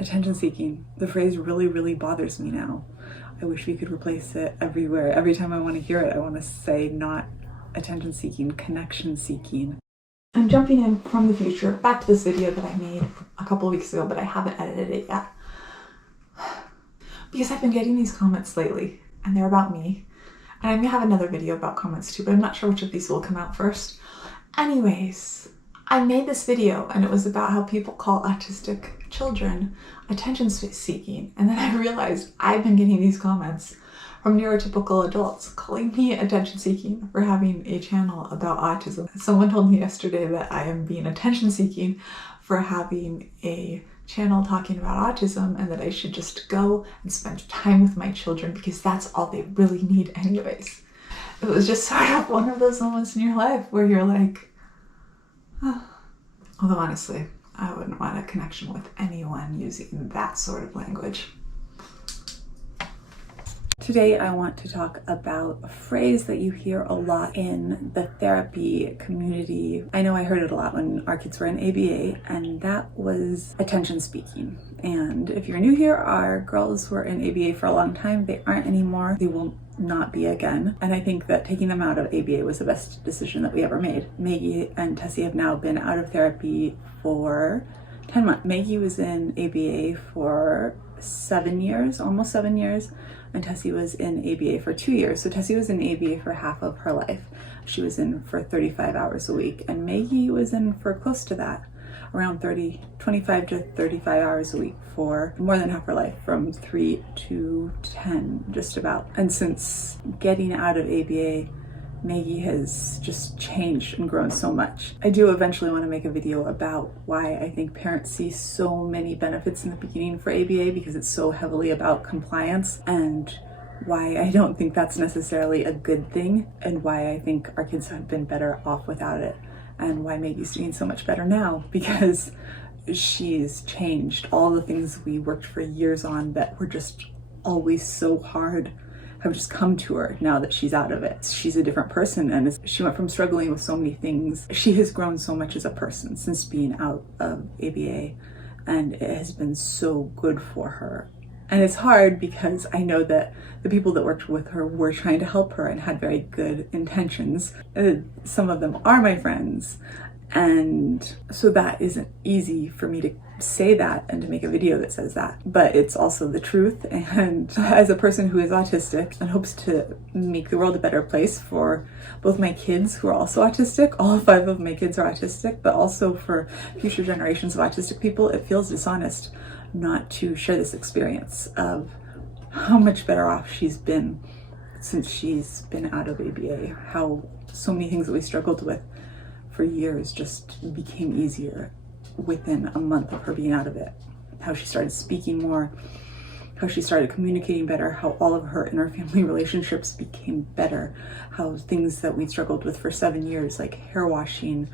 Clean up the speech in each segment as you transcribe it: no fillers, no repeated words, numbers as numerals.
Attention seeking. The phrase really bothers me now. I wish we could replace it everywhere. Every time I want to hear it, I want to say not attention seeking, connection seeking. I'm jumping in from the future back to this video that I made a couple of weeks ago, but I haven't edited it yet. Because I've been getting these comments lately, and they're about me. And I'm gonna have another video about comments too, but I'm not sure which of these will come out first. Anyways, I made this video and it was about how people call autistic children attention seeking. And then I realized I've been getting these comments from neurotypical adults calling me attention seeking for having a channel about autism. Someone told me yesterday that I am being attention seeking for having a channel talking about autism and that I should just go and spend time with my children because that's all they really need anyways. It was just sort of one of those moments in your life where you're like, oh. Although honestly, I wouldn't want a connection with anyone using that sort of language. Today I want to talk about a phrase that you hear a lot in the therapy community. I know I heard it a lot when our kids were in ABA, and that was attention seeking. And if you're new here, our girls were in ABA for a long time. They aren't anymore. They will not be again. And I think that taking them out of ABA was the best decision that we ever made. Maggie and Tessie have now been out of therapy for 10 months. Maggie was in ABA for 7 years, almost 7 years, and Tessie was in ABA for 2 years. So Tessie was in ABA for half of her life. She was in for 35 hours a week, and Maggie was in for close to that, around 25 to 35 hours a week for more than half her life, from 3 to 10, just about. And since getting out of ABA, Maggie has just changed and grown so much. I do eventually want to make a video about why I think parents see so many benefits in the beginning for ABA, because it's so heavily about compliance, and why I don't think that's necessarily a good thing, and why I think our kids have been better off without it, and why Maggie's doing so much better now, because she's changed. All the things we worked for years on that were just always so hard have just come to her now that she's out of it. She's a different person, and she went from struggling with so many things. She has grown so much as a person since being out of ABA, and it has been so good for her. And it's hard because I know that the people that worked with her were trying to help her and had very good intentions. Some of them are my friends, and so that isn't easy for me to say that and to make a video that says that, but it's also the truth. And as a person who is autistic and hopes to make the world a better place for both my kids who are also autistic, all 5 of my kids are autistic, but also for future generations of autistic people, it feels dishonest not to share this experience of how much better off she's been since she's been out of ABA, how so many things that we struggled with for years just became easier within a month of her being out of it. How she started speaking more, how she started communicating better, how all of her interfamily relationships became better, how things that we struggled with for 7 years, like hair washing,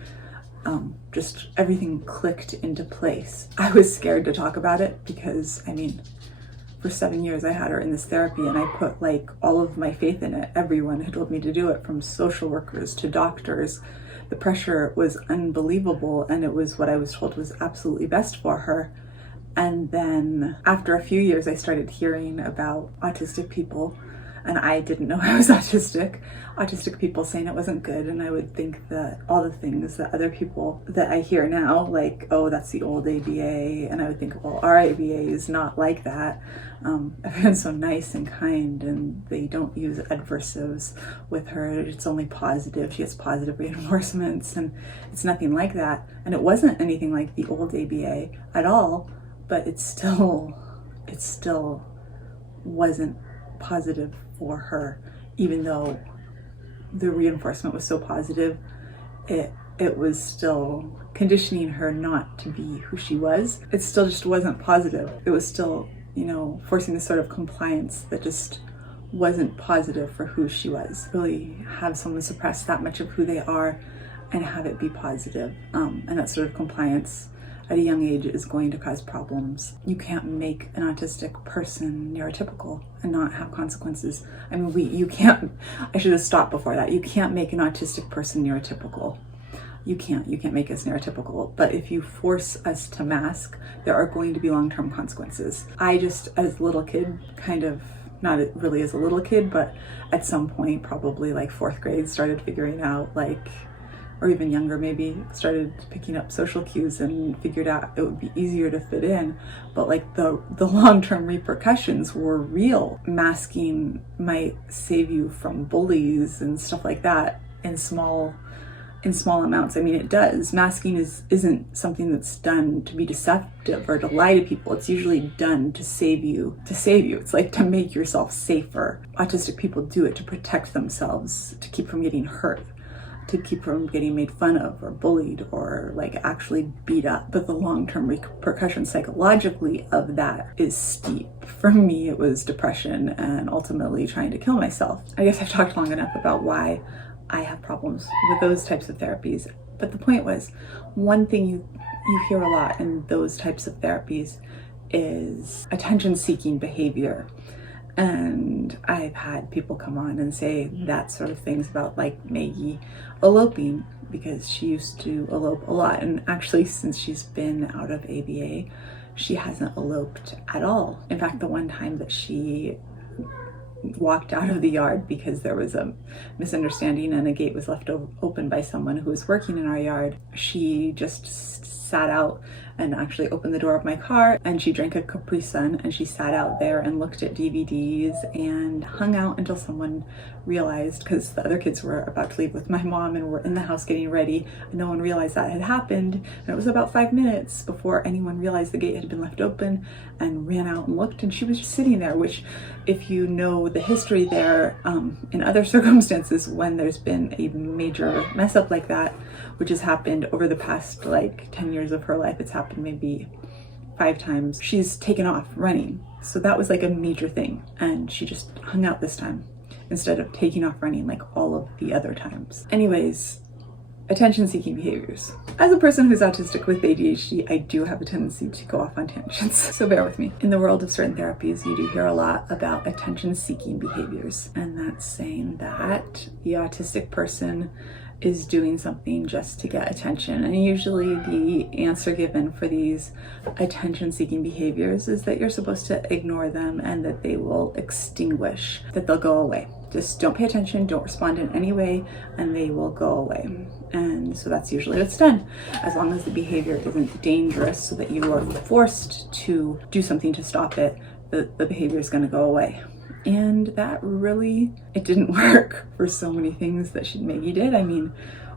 just everything clicked into place. I was scared to talk about it because, I mean, for 7 years I had her in this therapy and I put like all of my faith in it. Everyone had told me to do it, from social workers to doctors. The pressure was unbelievable, and it was what I was told was absolutely best for her. And then after a few years, I started hearing about autistic people, and I didn't know I was autistic. Autistic people saying it wasn't good, and I would think that all the things that other people that I hear now, like, oh, that's the old ABA, and I would think, well, our ABA is not like that. Everyone's so nice and kind, and they don't use adversives with her. It's only positive. She gets positive reinforcements, and it's nothing like that. And it wasn't anything like the old ABA at all, but it still wasn't positive for her, even though the reinforcement was so positive. It was still conditioning her not to be who she was. It still just wasn't positive. It was still, forcing this sort of compliance that just wasn't positive for who she was. Really have someone suppress that much of who they are and have it be positive. And that sort of compliance at a young age is going to cause problems. You can't make an autistic person neurotypical and not have consequences. I mean, you can't, I should have stopped before that. You can't make an autistic person neurotypical. you can't make us neurotypical, but if you force us to mask, there are going to be long-term consequences. I just, as a little kid, kind of, not really as a little kid, but at some point, probably like 4th grade, started figuring out like, or even younger maybe, started picking up social cues and figured out it would be easier to fit in. But like the long-term repercussions were real. Masking might save you from bullies and stuff like that in small amounts. I mean, it does. Masking isn't something that's done to be deceptive or to lie to people. It's usually done to save you. It's like to make yourself safer. Autistic people do it to protect themselves, to keep from getting hurt, to keep from getting made fun of or bullied or like actually beat up. But the long-term repercussions psychologically of that is steep. For me, it was depression and ultimately trying to kill myself. I guess I've talked long enough about why I have problems with those types of therapies. But the point was, one thing you hear a lot in those types of therapies is attention-seeking behavior. And I've had people come on and say that sort of things about like Maggie eloping, because she used to elope a lot. And actually, since she's been out of ABA, she hasn't eloped at all. In fact, the one time that she walked out of the yard because there was a misunderstanding and a gate was left open by someone who was working in our yard, she just sat out and actually opened the door of my car, and she drank a Capri Sun and she sat out there and looked at DVDs and hung out until someone realized, because the other kids were about to leave with my mom and were in the house getting ready, and no one realized that had happened. And it was about 5 minutes before anyone realized the gate had been left open, and ran out and looked, and she was just sitting there, which, if you know the history there, in other circumstances when there's been a major mess up like that, which has happened over the past like 10 years of her life, it's happened maybe 5 times, she's taken off running. So that was like a major thing, and she just hung out this time instead of taking off running like all of the other times. Anyways, attention-seeking behaviors. As a person who's autistic with ADHD, I do have a tendency to go off on tangents, so bear with me. In the world of certain therapies, you do hear a lot about attention-seeking behaviors, and that's saying that the autistic person is doing something just to get attention. And usually the answer given for these attention-seeking behaviors is that you're supposed to ignore them and that they will extinguish, that they'll go away. Just don't pay attention, don't respond in any way, and they will go away. And so that's usually what's done, as long as the behavior isn't dangerous so that you are forced to do something to stop it, the behavior is going to go away. And that really, it didn't work for so many things that Maggie did. I mean,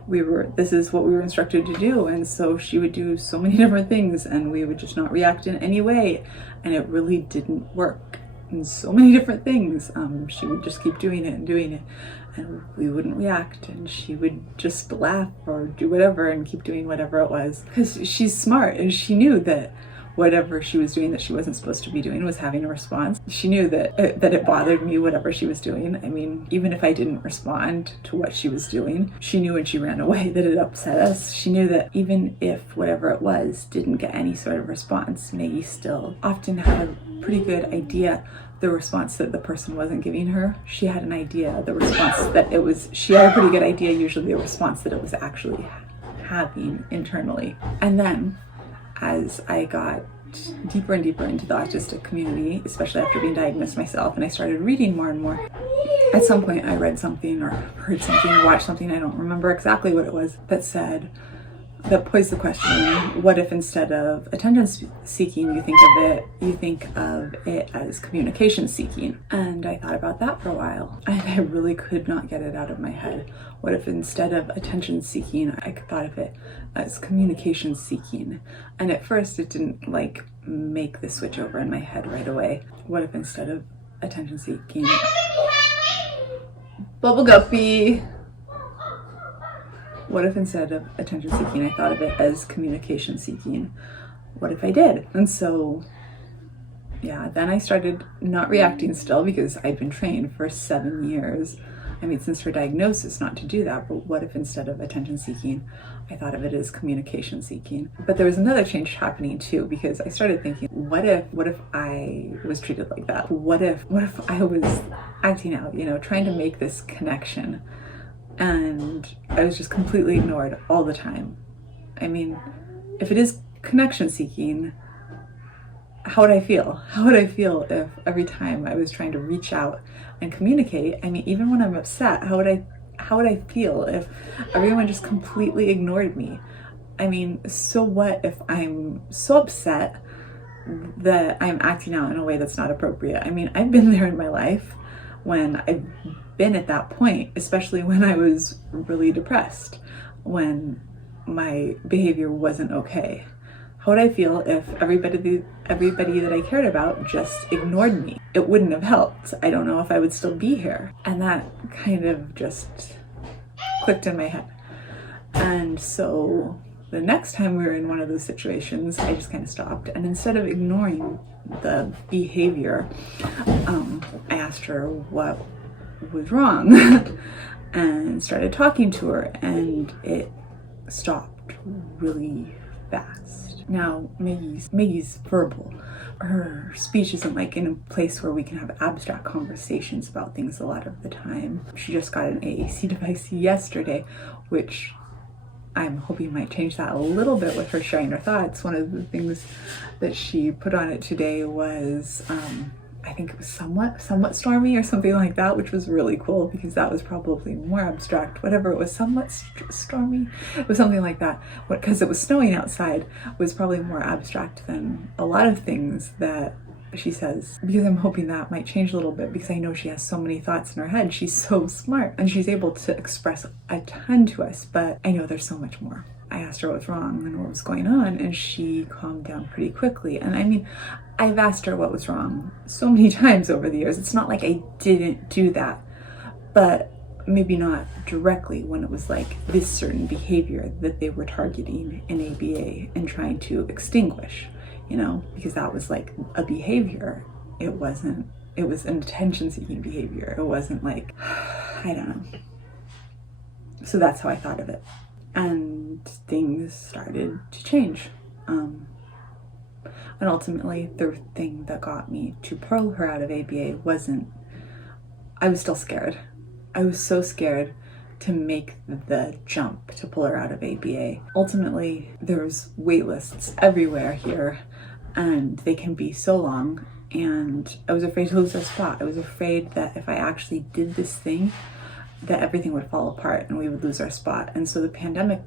this is what we were instructed to do. And so she would do so many different things and we would just not react in any way. And it really didn't work in so many different things. She would just keep doing it and we wouldn't react, and she would just laugh or do whatever and keep doing whatever it was. Because she's smart and she knew that whatever she was doing that she wasn't supposed to be doing was having a response. She knew that it bothered me, whatever she was doing. I mean, even if I didn't respond to what she was doing, she knew when she ran away that it upset us. She knew that even if whatever it was didn't get any sort of response, Maggie still often had a pretty good idea the response that the person wasn't giving her. She had an idea, the response that it was, she had a pretty good idea, usually the response that it was actually having internally. And then as I got deeper and deeper into the autistic community, especially after being diagnosed myself, and I started reading more and more, at some point I read something or heard something or watched something, I don't remember exactly what it was, that posed the question, what if instead of attention seeking, you think of it as communication seeking? And I thought about that for a while, and I really could not get it out of my head. What if instead of attention seeking, I thought of it as communication seeking? And at first it didn't like make the switch over in my head right away. What if instead of attention seeking, Bubble Guppy, what if instead of attention seeking, I thought of it as communication seeking? What if I did? And so, yeah, then I started not reacting still, because I'd been trained for 7 years. I mean, since her diagnosis, not to do that. But what if instead of attention seeking, I thought of it as communication seeking? But there was another change happening too, because I started thinking, what if I was treated like that? What if I was acting out, trying to make this connection? and I was just completely ignored all the time. I mean, if it is connection seeking, how would I feel? How would I feel if every time I was trying to reach out and communicate, I mean, even when I'm upset, how would I feel if everyone just completely ignored me? I mean, so what if I'm so upset that I'm acting out in a way that's not appropriate? I mean, I've been there in my life when I've been at that point, especially when I was really depressed, when my behavior wasn't okay. How would I feel if everybody that I cared about just ignored me? It wouldn't have helped. I don't know if I would still be here. And that kind of just clicked in my head. And so the next time we were in one of those situations, I just kind of stopped. And instead of ignoring the behavior, I asked her what was wrong and started talking to her, and it stopped really fast. Now, Maggie's verbal. Her speech isn't like in a place where we can have abstract conversations about things a lot of the time. She just got an AAC device yesterday, which I'm hoping might change that a little bit with her sharing her thoughts. One of the things that she put on it today was, I think it was somewhat stormy or something like that, which was really cool because that was probably more abstract. Whatever it was, somewhat stormy, it was something like that. Because it was snowing outside, was probably more abstract than a lot of things that she says, because I'm hoping that might change a little bit, because I know she has so many thoughts in her head. She's so smart and she's able to express a ton to us, but I know there's so much more. I asked her what's wrong and what was going on, and she calmed down pretty quickly. And I mean, I've asked her what was wrong so many times over the years. It's not like I didn't do that, but maybe not directly when it was like this certain behavior that they were targeting in ABA and trying to extinguish, you know, because that was like a behavior. It was an attention-seeking behavior. It wasn't like, I don't know. So that's how I thought of it. And things started to change. And ultimately, the thing that got me to pull her out of ABA I was still scared. I was so scared to make the jump to pull her out of ABA. Ultimately, there's wait lists everywhere here, and they can be so long. And I was afraid to lose our spot. I was afraid that if I actually did this thing, that everything would fall apart and we would lose our spot. And so the pandemic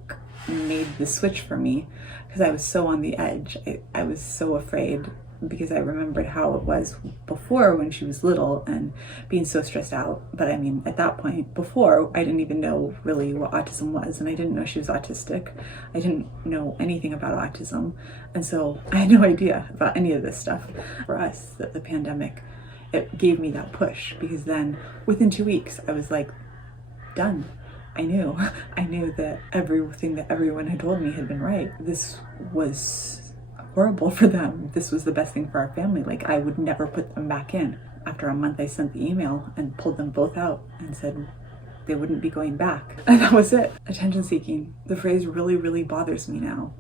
made the switch for me because I was so on the edge. I was so afraid because I remembered how it was before when she was little and being so stressed out. But I mean, at that point, before, I didn't even know really what autism was, and I didn't know she was autistic. I didn't know anything about autism. And so I had no idea about any of this stuff. For us, the pandemic, it gave me that push, because then within 2 weeks, I was like, done. I knew that everything that everyone had told me had been right. This was horrible for them. This was the best thing for our family. Like, I would never put them back in. After a month, I sent the email and pulled them both out and said they wouldn't be going back. And that was it. Attention seeking. The phrase really, really bothers me now.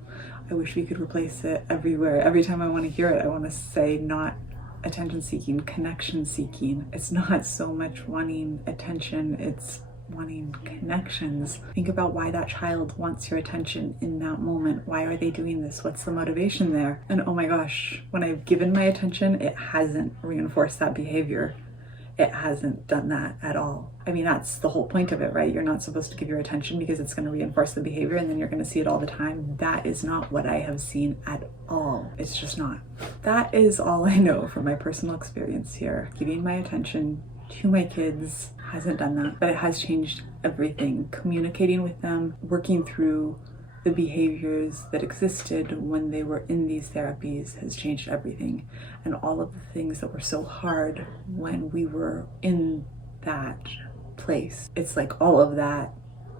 I wish we could replace it everywhere. Every time I want to hear it, I want to say not attention seeking, connection seeking. It's not so much wanting attention, it's wanting connections. Think about why that child wants your attention in that moment. Why are they doing this? What's the motivation there? And oh my gosh, when I've given my attention, it hasn't reinforced that behavior. It hasn't done that at all. I mean, that's the whole point of it, right? You're not supposed to give your attention because it's going to reinforce the behavior and then you're going to see it all the time. That is not what I have seen at all. It's just not. That is all I know from my personal experience here. Giving my attention to my kids hasn't done that, but it has changed everything. Communicating with them, working through the behaviors that existed when they were in these therapies has changed everything. And all of the things that were so hard when we were in that place, it's like all of that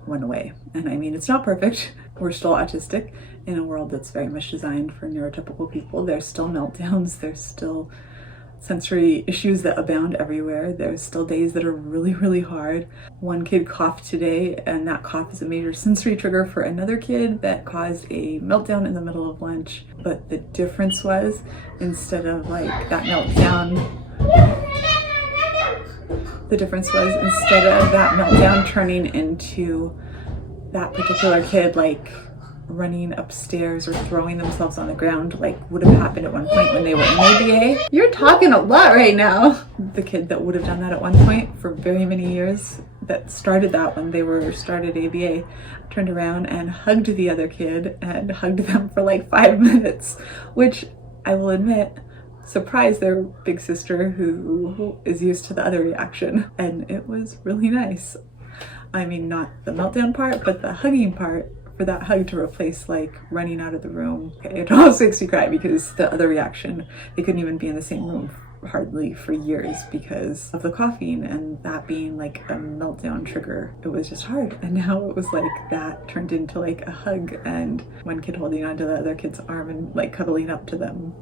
went away. And I mean, it's not perfect. We're still autistic in a world that's very much designed for neurotypical people. There's still meltdowns. There's still sensory issues that abound everywhere. There's still days that are really, really hard. One kid coughed today, and that cough is a major sensory trigger for another kid that caused a meltdown in the middle of lunch. But the difference was, instead of like that meltdown, The difference was, instead of that meltdown turning into that particular kid like running upstairs or throwing themselves on the ground like would have happened at one point when they were in ABA. You're talking a lot right now. The kid that would have done that at one point for very many years, that started that when they started ABA, turned around and hugged the other kid and hugged them for like 5 minutes, which I will admit surprised their big sister who is used to the other reaction, and it was really nice. I mean, not the meltdown part, but the hugging part, for that hug to replace like running out of the room. It almost makes me cry because the other reaction, they couldn't even be in the same room hardly for years because of the coughing and that being like a meltdown trigger. It was just hard, and now it was like that turned into like a hug and one kid holding onto the other kid's arm and like cuddling up to them,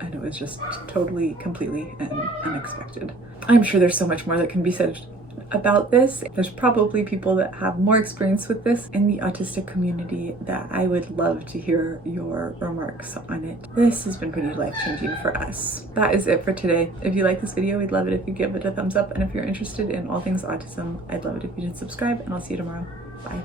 and it was just totally, completely and unexpected. I'm sure there's so much more that can be said about this. There's probably people that have more experience with this in the autistic community that I would love to hear your remarks on it. This has been pretty life-changing for us. That is it for today. If you like this video, we'd love it if you give it a thumbs up, and if you're interested in all things autism, I'd love it if you did subscribe, and I'll see you tomorrow. Bye.